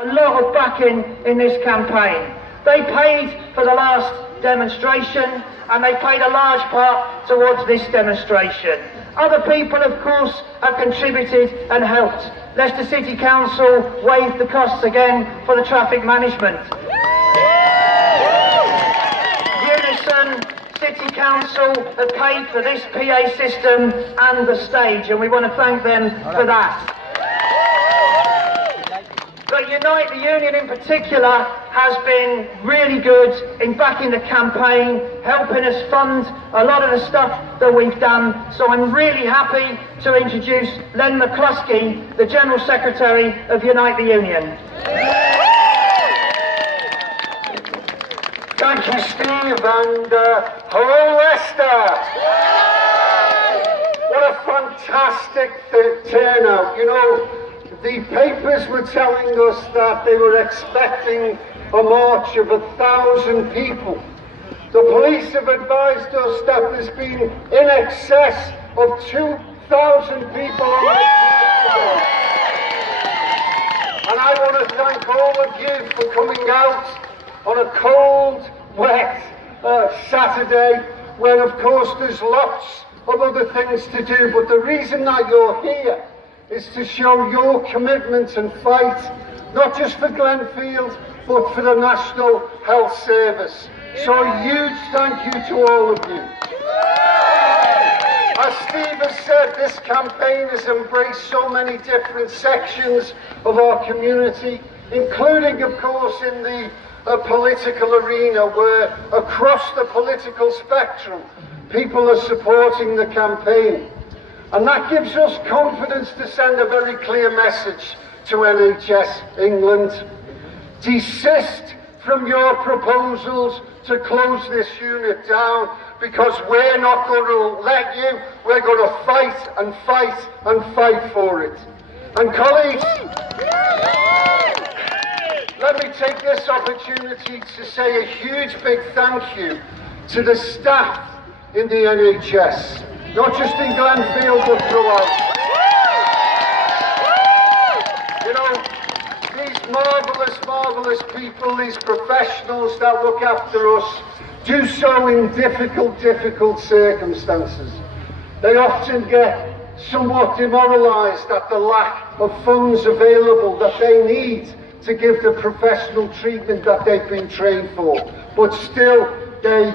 A lot of backing in this campaign. They paid for the last demonstration and they played a large part towards this demonstration. Other people, of course, have contributed and helped. Leicester City Council waived the costs again for the traffic management. Unison City Council have paid for this PA system and the stage, and we want to thank them for that. But Unite the Union in particular has been really good in backing the campaign, helping us fund a lot of the stuff that we've done. So I'm really happy to introduce Len Mccluskey, the General Secretary of Unite the Union. Thank you, Steve, and hello, Leicester! What a fantastic turnout. You know, the papers were telling us that they were expecting a march of 1,000 people. The police have advised us that there's been in excess of 2,000 people on the march today. And I want to thank all of you for coming out on a cold, wet Saturday, when of course there's lots of other things to do, but the reason that you're here is to show your commitment and fight, not just for Glenfield, but for the National Health Service. So a huge thank you to all of you. As Steve has said, this campaign has embraced so many different sections of our community, including, of course, in the political arena, where across the political spectrum, people are supporting the campaign. And that gives us confidence to send a very clear message to NHS England. Desist from your proposals to close this unit down, because we're not going to let you. We're going to fight and fight and fight for it. And colleagues, let me take this opportunity to say a huge big thank you to the staff in the NHS. Not just in Glenfield, but throughout. You know, these marvellous people, these professionals that look after us, do so in difficult circumstances. They often get somewhat demoralised at the lack of funds available that they need to give the professional treatment that they've been trained for. But still, they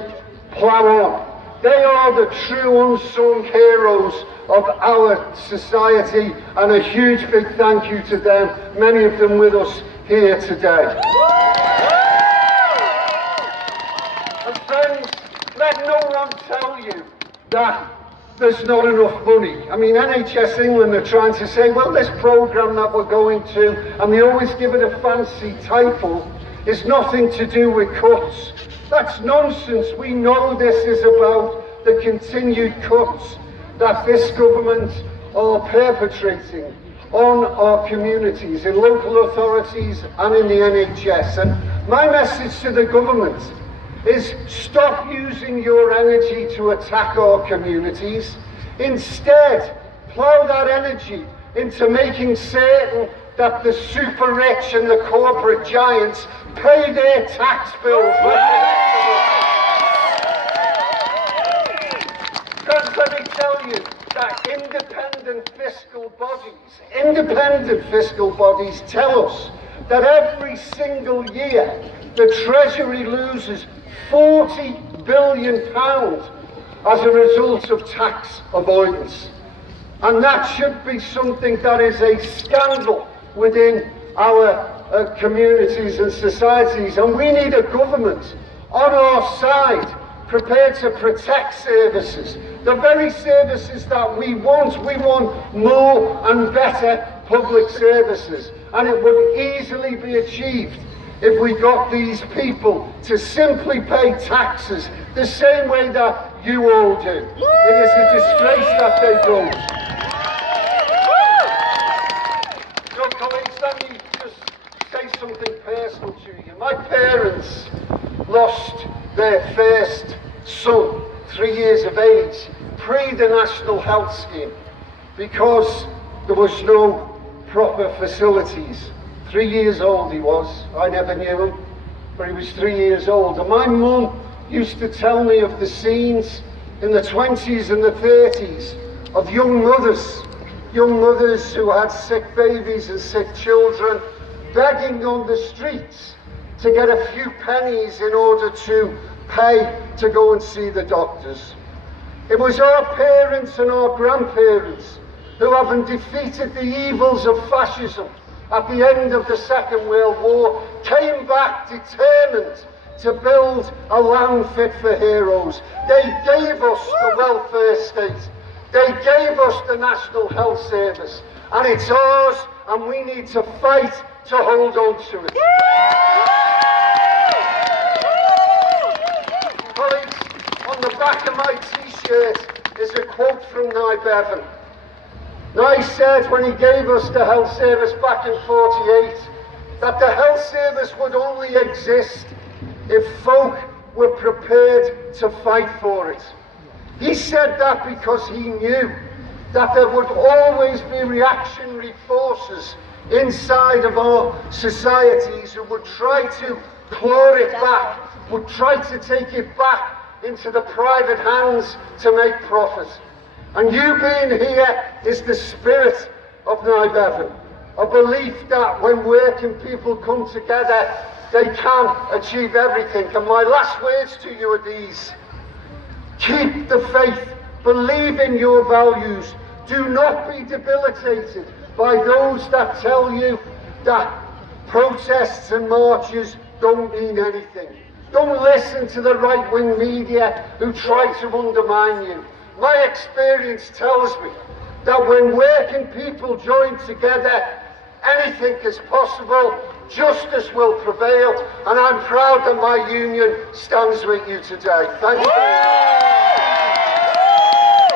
plough on. They are the true unsung heroes of our society, and a huge big thank you to them, many of them with us here today. And friends, let no one tell you that there's not enough money. I mean, NHS England are trying to say, well, this programme that we're going to, and they always give it a fancy title, is nothing to do with cuts. That's nonsense. We know this is about the continued cuts that this government are perpetrating on our communities, in local authorities and in the NHS. And my message to the government is stop using your energy to attack our communities. Instead, plough that energy into making certain that the super rich and the corporate giants pay their tax bills. Friends, let me tell you that independent fiscal bodies tell us that every single year the Treasury loses £40 billion as a result of tax avoidance. And that should be something that is a scandal within our communities and societies. And we need a government on our side, prepared to protect services, the very services that we want. We want more and better public services. And it would easily be achieved if we got these people to simply pay taxes the same way that you all do. It is a disgrace that they don't. So colleagues, let me just say something personal to you. My parents lost their first son, 3 years of age, pre the National Health Scheme, because there was no proper facilities 3 years old he was. I never knew him, but he was 3 years old. And my mum used to tell me of the scenes in the 20s and the 30s of young mothers who had sick babies and sick children, begging on the streets to get a few pennies in order to pay to go and see the doctors. It was our parents and our grandparents who, having defeated the evils of fascism at the end of the Second World War, came back determined to build a land fit for heroes. They gave us the welfare state. They gave us the National Health Service, and it's ours, and we need to fight to hold on to it. Colleagues, on the back of my t-shirt is a quote from Nye Bevan. Nye said when he gave us the health service back in '48 that the health service would only exist if folk were prepared to fight for it. He said that because he knew that there would always be reactionary forces inside of our societies who would try to claw it back, would try to take it back into the private hands to make profit. And you being here is the spirit of Nye Bevan, a belief that when working people come together, they can achieve everything. And my last words to you are these. Keep the faith, believe in your values. Do not be debilitated by those that tell you that protests and marches don't mean anything. Don't listen to the right-wing media who try to undermine you. My experience tells me that when working people join together, anything is possible, justice will prevail, and I'm proud that my union stands with you today. Thank you very much.